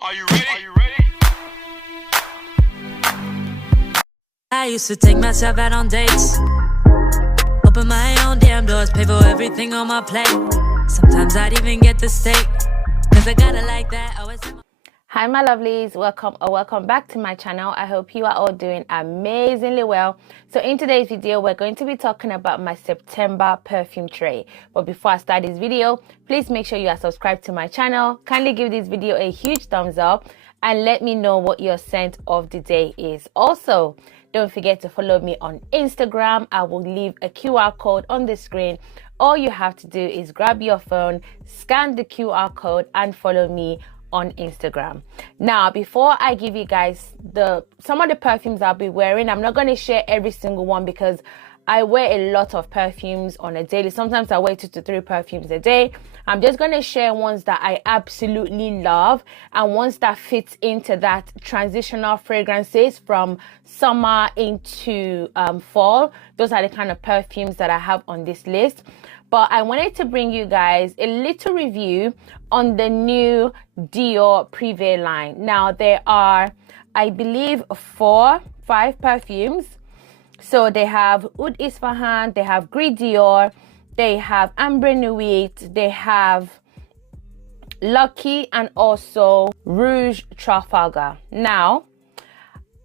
Are you ready? Are you ready? I used to take myself out on dates, open my own damn doors, pay for everything on my plate. Sometimes I'd even get the steak, cause I gotta like that. Hi my lovelies, welcome back to my channel. I hope you are all doing amazingly well. So in today's video we're going to be talking about my September perfume tray. But before I start this video, please make sure you are subscribed to my channel. Kindly give this video a huge thumbs up and let me know what your scent of the day is. Also, don't forget to follow me on Instagram. I will leave a QR code on the screen. All you have to do is grab your phone, scan the QR code and follow me on Instagram. Now, before I give you guys some of the perfumes I'll be wearing, I'm not going to share every single one because I wear a lot of perfumes on a daily. Sometimes I wear 2 to 3 perfumes a day. I'm just going to share ones that I absolutely love and ones that fit into that transitional fragrances from summer into fall. Those are the kind of perfumes that I have on this list. But I wanted to bring you guys a little review on the new Dior Privée line. Now, there are, I believe, 5 perfumes. So they have Oud Isfahan, they have Gris Dior, they have Ambre Nuit, they have Lucky, and also Rouge Trafalgar. Now,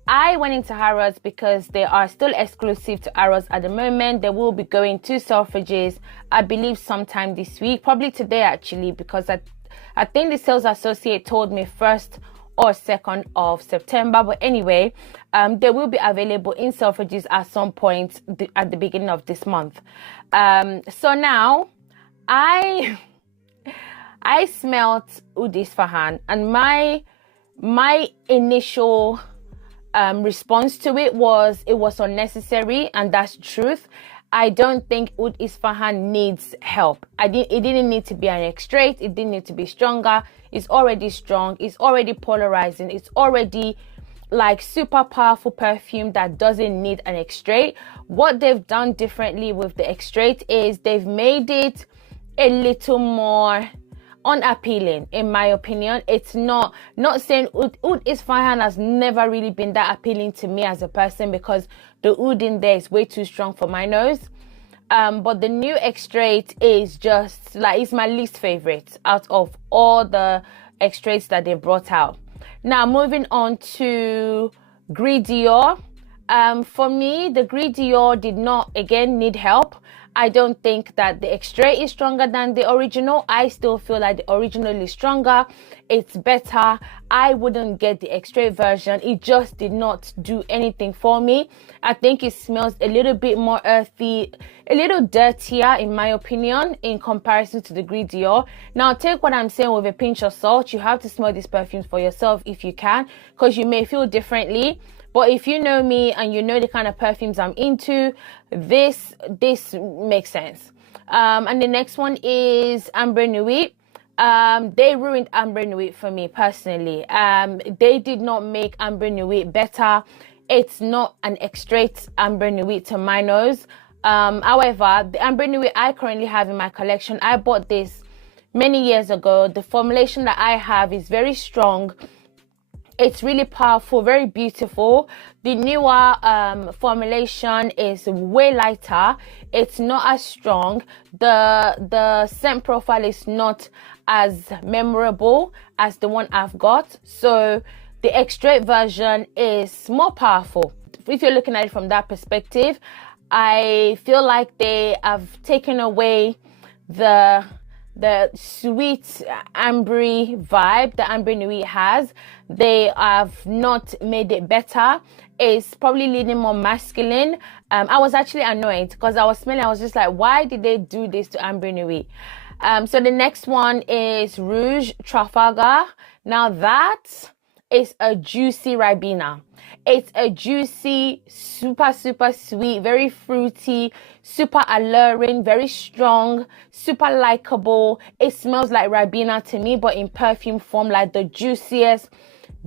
I went into Harrods because they are still exclusive to Harrods at the moment. They will be going to Selfridges, I believe, sometime this week, probably today actually, because I think the sales associate told me 1st or 2nd of September. But anyway, they will be available in Selfridges at some point at the beginning of this month. So now I smelled Oud Isfahan, and my initial response to it was unnecessary, and that's the truth. I don't think Oud Isfahan needs help. It didn't need to be an extrait. It didn't need to be stronger. It's already strong. It's already polarizing. It's already like super powerful perfume that doesn't need an extrait. What they've done differently with the extrait is they've made it a little more unappealing, in my opinion. It's not saying Oud Isfahan has never really been that appealing to me as a person because the oud in there is way too strong for my nose. But the new extrait is just like, it's my least favorite out of all the extraits that they brought out. Now, moving on to Gris Dior. For me, the Gris Dior did not, again, need help. I don't think that the extrait is stronger than the original. I still feel like the original is stronger. It's better. I wouldn't get the extrait version. It just did not do anything for me. I think it smells a little bit more earthy, a little dirtier in my opinion in comparison to the Gris Dior. Now, take what I'm saying with a pinch of salt. You have to smell these perfumes for yourself if you can, because you may feel differently. But if you know me and you know the kind of perfumes I'm into, this makes sense. And the next one is Ambre Nuit. They ruined Ambre Nuit for me personally. They did not make Ambre Nuit better. It's not an extrait Ambre Nuit to my nose. However, the Ambre Nuit I currently have in my collection, I bought this many years ago. The formulation that I have is very strong. It's really powerful, very beautiful. The newer formulation is way lighter. It's not as strong. The scent profile is not as memorable as the one I've got. So the extrait version is more powerful. If you're looking at it from that perspective, I feel like they have taken away the sweet ambre vibe that Ambre Nuit has. They have not made it better. It's probably leaning more masculine. I was actually annoyed because I was smelling, I was just like, why did they do this to Ambre Nuit? So the next one is Rouge Trafalgar. Now that is a juicy Ribena. It's a juicy, super sweet, very fruity, super alluring, very strong, super likable. It smells like Ribena to me, but in perfume form, like the juiciest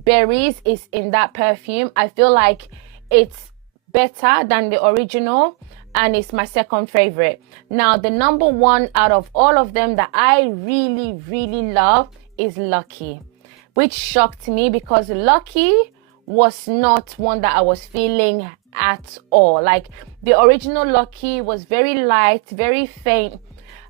berries is in that perfume. I feel like it's better than the original and it's my second favorite. Now, the number one out of all of them that I really love is Lucky. which shocked me because Lucky was not one that I was feeling at all. Like the original Lucky was very light, very faint,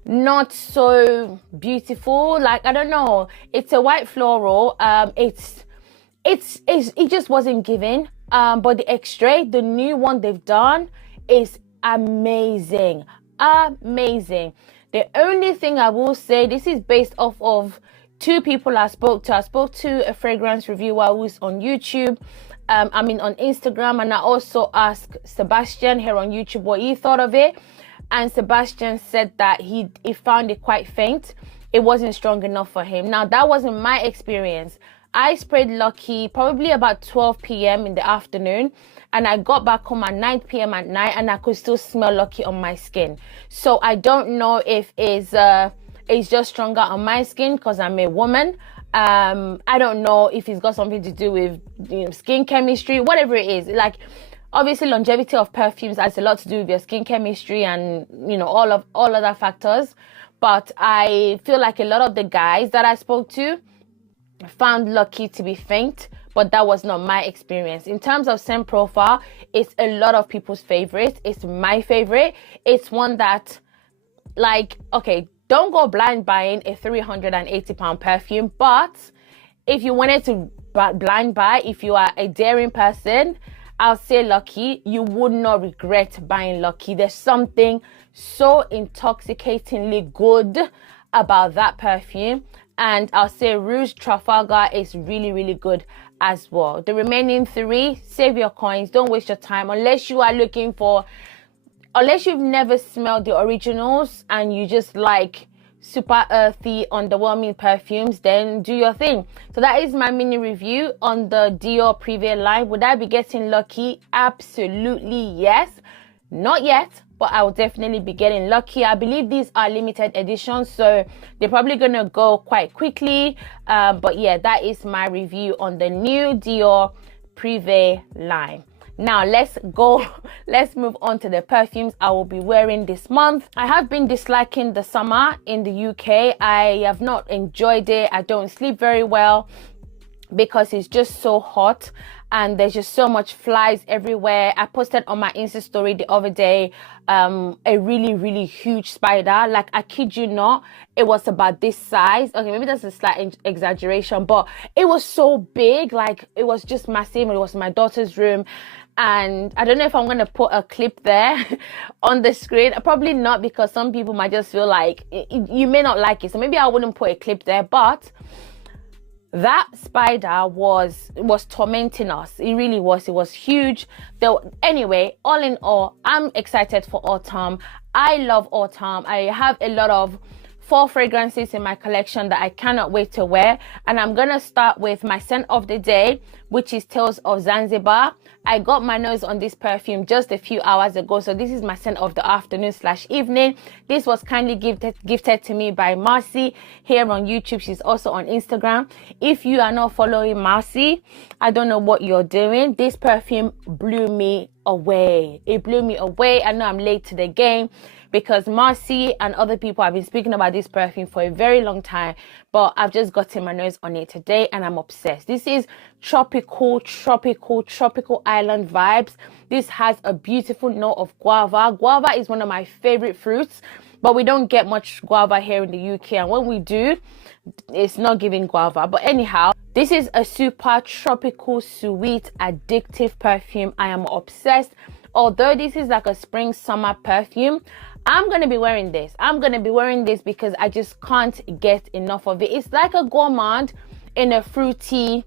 not so beautiful. Like, I don't know, it's a white floral. It just wasn't giving. But the extrait, the new one they've done, is amazing. Amazing. The only thing I will say, this is based off of two people I spoke to. I spoke to a fragrance reviewer who's on YouTube, on Instagram, and I also asked Sebastian here on YouTube what he thought of it. And Sebastian said that he found it quite faint. It wasn't strong enough for him. Now, that wasn't my experience. I sprayed Lucky probably about 12 p.m. in the afternoon, and I got back home at 9 p.m. at night, and I could still smell Lucky on my skin. So I don't know if it's just stronger on my skin because I'm a woman. I don't know if it's got something to do with skin chemistry, whatever it is. Like, obviously, longevity of perfumes has a lot to do with your skin chemistry and all other factors. But I feel like a lot of the guys that I spoke to found Lucky to be faint, but that was not my experience. In terms of scent profile, it's a lot of people's favorite. It's my favorite. It's one that, like, okay, don't go blind buying a £380 perfume, but if you wanted to blind buy, if you are a daring person, I'll say Lucky. You would not regret buying Lucky. There's something so intoxicatingly good about that perfume. And I'll say Rouge Trafalgar is really, really good as well. The remaining three, save your coins. Don't waste your time. Unless you've never smelled the originals and you just like super earthy, underwhelming perfumes, then do your thing. So that is my mini review on the Dior Privée line. Would I be getting Lucky? Absolutely yes. Not yet, but I will definitely be getting Lucky. I believe these are limited editions, so they're probably gonna go quite quickly. But yeah, that is my review on the new Dior Privée line. Now let's move on to the perfumes I will be wearing this month. I have been disliking the summer in the UK. I have not enjoyed it. I don't sleep very well because it's just so hot and there's just so much flies everywhere. I posted on my Insta story the other day a really, really huge spider. Like, I kid you not, it was about this size. Okay, maybe that's a slight exaggeration, but it was so big. Like, it was just massive. It was in my daughter's room. And I don't know if I'm going to put a clip there on the screen. Probably not, because some people might just feel like you may not like it. So maybe I wouldn't put a clip there. But that spider was tormenting us. It really was. It was huge. Anyway, all in all, I'm excited for autumn. I love autumn. I have a lot of fall fragrances in my collection that I cannot wait to wear. And I'm going to start with my scent of the day, which is Tales of Zanzibar. I got my nose on this perfume just a few hours ago. So this is my scent of the afternoon/evening. This was kindly gifted to me by Marcy here on YouTube. She's also on Instagram. If you are not following Marcy, I don't know what you're doing. This perfume blew me away. It blew me away. I know I'm late to the game, because Marcy and other people have been speaking about this perfume for a very long time, but I've just gotten my nose on it today and I'm obsessed. This is tropical island vibes. This has a beautiful note of guava. Guava is one of my favorite fruits, but we don't get much guava here in the UK, and when we do, it's not giving guava. But anyhow, this is a super tropical, sweet, addictive perfume. I am obsessed. Although this is like a spring summer perfume, I'm going to be wearing this. I'm going to be wearing this because I just can't get enough of it. It's like a gourmand in a fruity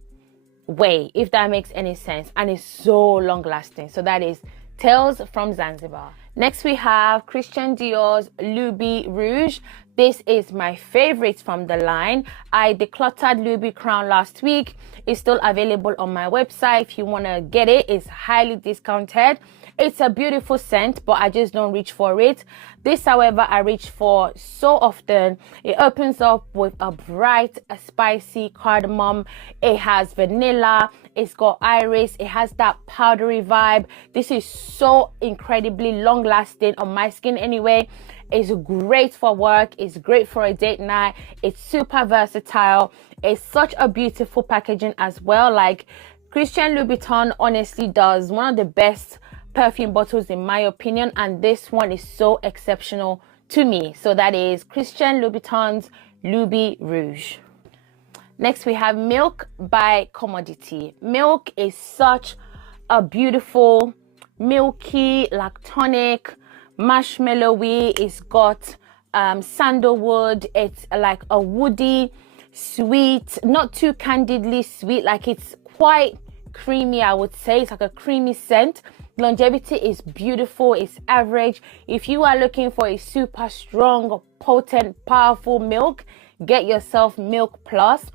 way, if that makes any sense. And it's so long lasting. So that is Tales from Zanzibar. Next we have Christian Dior's Luby Rouge. This is my favorite from the line. I decluttered Luby Crown last week. It's still available on my website. If you want to get it, it's highly discounted. It's a beautiful scent, but I just don't reach for it. This, however, I reach for so often. It opens up with a bright, spicy cardamom. It has vanilla. It's got iris. It has that powdery vibe. This is so incredibly long lasting on my skin anyway. It's great for work. It's great for a date night. It's super versatile. It's such a beautiful packaging as well. Like, Christian Louboutin honestly does one of the best perfume bottles in my opinion, and this one is so exceptional to me. So that is Christian Louboutin's Luby Rouge. Next we have Milk by Commodity. Milk is such a beautiful, milky, lactonic, marshmallowy. It's got sandalwood. It's like a woody, sweet, not too candidly sweet, like it's quite creamy, I would say. It's like a creamy scent. Longevity is beautiful. It's average. If you are looking for a super strong, potent, powerful milk, get yourself Milk Plus.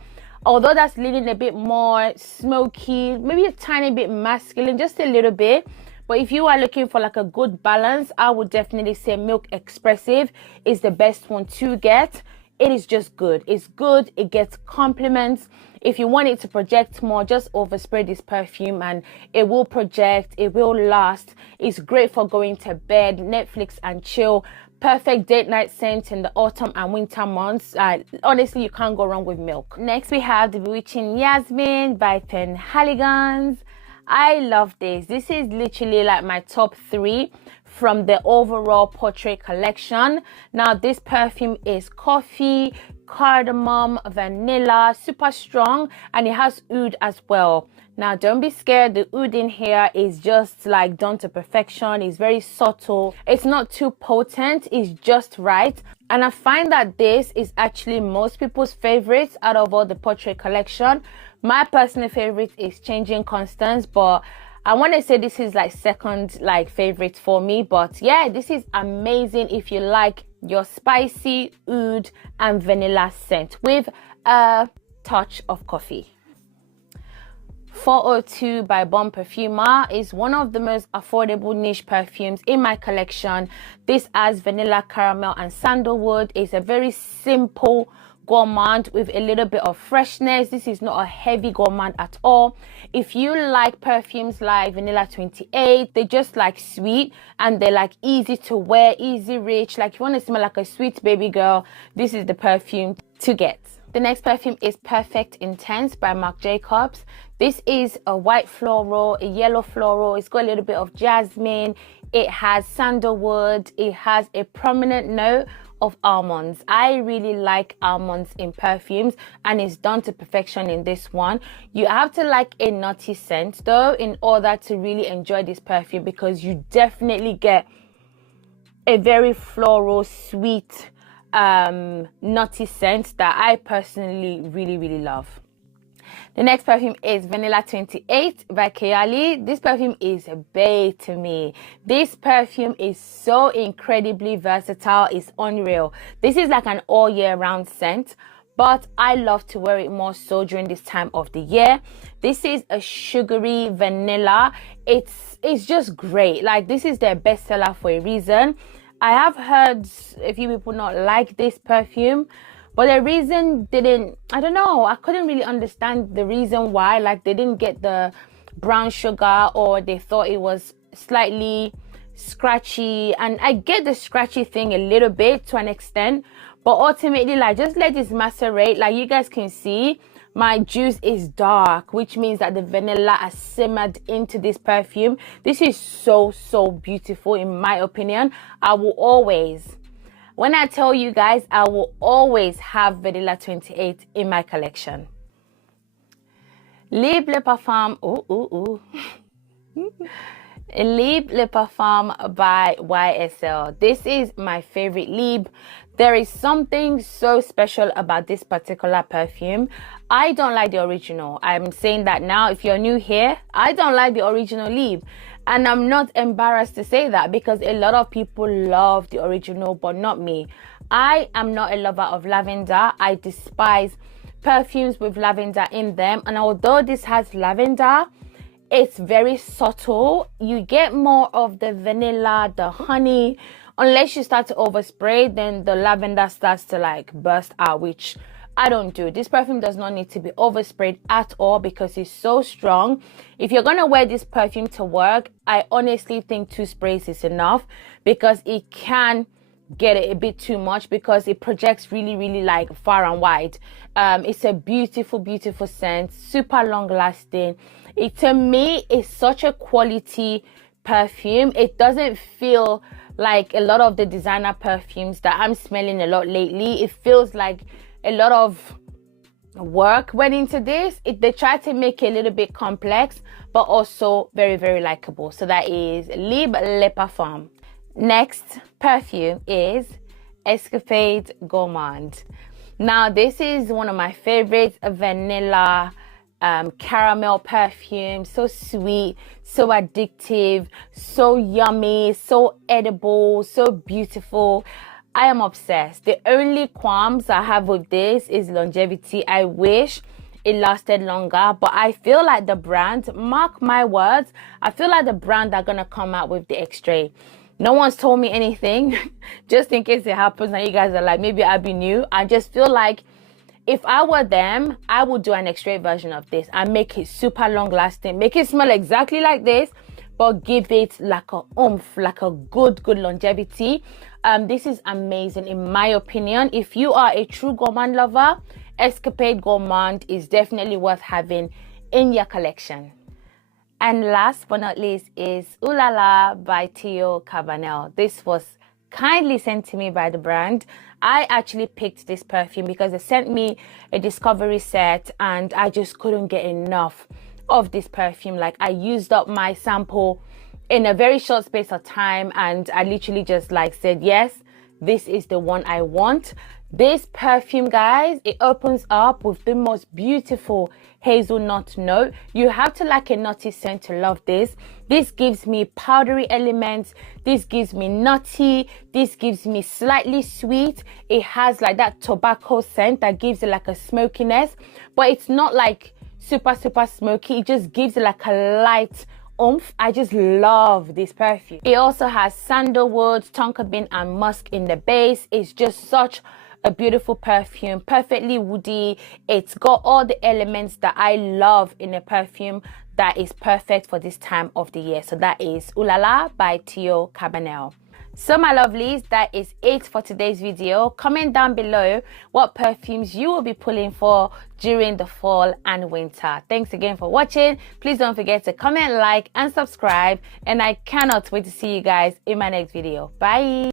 Although that's leaning a bit more smoky, maybe a tiny bit masculine, just a little bit. But if you are looking for like a good balance, I would definitely say Milk Expressive is the best one to get. It is just good. It's good. It gets compliments. If you want it to project more, just overspray this perfume and it will project. It will last. It's great for going to bed, Netflix and chill. Perfect date night scent in the autumn and winter months. Honestly, you can't go wrong with Milk. Next, we have the Bewitching Yasmine by Penhaligon's. I love this. This is literally like my top 3 from the overall portrait collection. Now, this perfume is coffee, cardamom, vanilla, super strong, and it has oud as well. Now, don't be scared. The oud in here is just like done to perfection. It's very subtle. It's not too potent. It's just right. And I find that this is actually most people's favorites out of all the portrait collection. My personal favorite is Changing Constance, but I want to say this is like second like favorite for me. But yeah, this is amazing if you like your spicy oud and vanilla scent with a touch of coffee. 402 by Bon Perfumer is one of the most affordable niche perfumes in my collection. This has vanilla, caramel and sandalwood. It's a very simple gourmand with a little bit of freshness. This is not a heavy gourmand at all. If you like perfumes like Vanilla 28, they're just like sweet and they're like easy to wear, easy reach. Like, you want to smell like a sweet baby girl, this is the perfume to get. The next perfume is Perfect Intense by Marc Jacobs. This is a white floral, a yellow floral. It's got a little bit of jasmine. It has sandalwood. It has a prominent note of almonds. I really like almonds in perfumes and it's done to perfection in this one. You have to like a nutty scent though in order to really enjoy this perfume, because you definitely get a very floral, sweet, nutty scent that I personally really love. The next perfume is Vanilla 28 by 𝐃𝐢𝐬𝐬. This perfume is a bae to me. This perfume is so incredibly versatile. It's unreal. This is like an all year round scent, but I love to wear it more so during this time of the year. This is a sugary vanilla. It's just great. Like, this is their bestseller for a reason. I have heard a few people not like this perfume, but the reason I don't know, I couldn't really understand the reason why. Like, they didn't get the brown sugar, or they thought it was slightly scratchy. And I get the scratchy thing a little bit to an extent, but ultimately, like, just let this macerate. Like, you guys can see my juice is dark, which means that the vanilla has simmered into this perfume. This is so beautiful in my opinion. I will always, when I tell you guys, I will always have Vanilla 28 in my collection. Libre le Parfum, Libre le Parfum by YSL. This is my favorite Libre. There is something so special about this particular perfume. I don't like the original. I'm saying that now. If you're new here, I don't like the original Libre. And I'm not embarrassed to say that, because a lot of people love the original, but not me. I am not a lover of lavender. I despise perfumes with lavender in them. And although this has lavender, it's very subtle. You get more of the vanilla, the honey. Unless you start to overspray, then the lavender starts to like burst out, which I don't do. This perfume does not need to be oversprayed at all because it's so strong. If you're going to wear this perfume to work, I honestly think 2 sprays is enough, because it can get it a bit too much because it projects really like far and wide. It's a beautiful scent, super long lasting. It to me is such a quality perfume. It doesn't feel like a lot of the designer perfumes that I'm smelling a lot lately. It feels like a lot of work went into this. They try to make it a little bit complex, but also very likable. So that is Libre Le Parfum. Next perfume is Escapade Gourmand. Now this is one of my favorite vanilla caramel perfume. So sweet, so addictive, so yummy, so edible, so beautiful. I am obsessed. The only qualms I have with this is longevity. I wish it lasted longer, but I feel like the brand, mark my words, I feel like the brand are gonna come out with the extrait. No one's told me anything, just in case it happens and you guys are like, maybe I'll be new. I just feel like if I were them, I would do an extrait version of this and make it super long lasting, make it smell exactly like this, but give it like a oomph, like a good longevity. This is amazing in my opinion. If you are a true gourmand lover, Escapade Gourmand is definitely worth having in your collection. And last but not least is Ulala by 𝐃𝐢𝐬𝐜𝐸. This was kindly sent to me by the brand. I actually picked this perfume because they sent me a discovery set and I just couldn't get enough of this perfume. Like, I used up my sample in a very short space of time and I literally just like said, yes, this is the one I want. This perfume, guys, it opens up with the most beautiful hazelnut note. You have to like a nutty scent to love this. This gives me powdery elements. This gives me nutty. This gives me slightly sweet. It has like that tobacco scent that gives it like a smokiness, but it's not like super smoky. It just gives it like a light oomph. I just love this perfume. It also has sandalwood, tonka bean and musk in the base. It's just such a beautiful perfume, perfectly woody. It's got all the elements that I love in a perfume that is perfect for this time of the year. So that is Ulala by 𝐃𝐢𝐬𝐜𝐸. So my lovelies, that is it for today's video. Comment down below what perfumes you will be pulling for during the fall and winter. Thanks again for watching. Please don't forget to comment, like and subscribe, and I cannot wait to see you guys in my next video. Bye.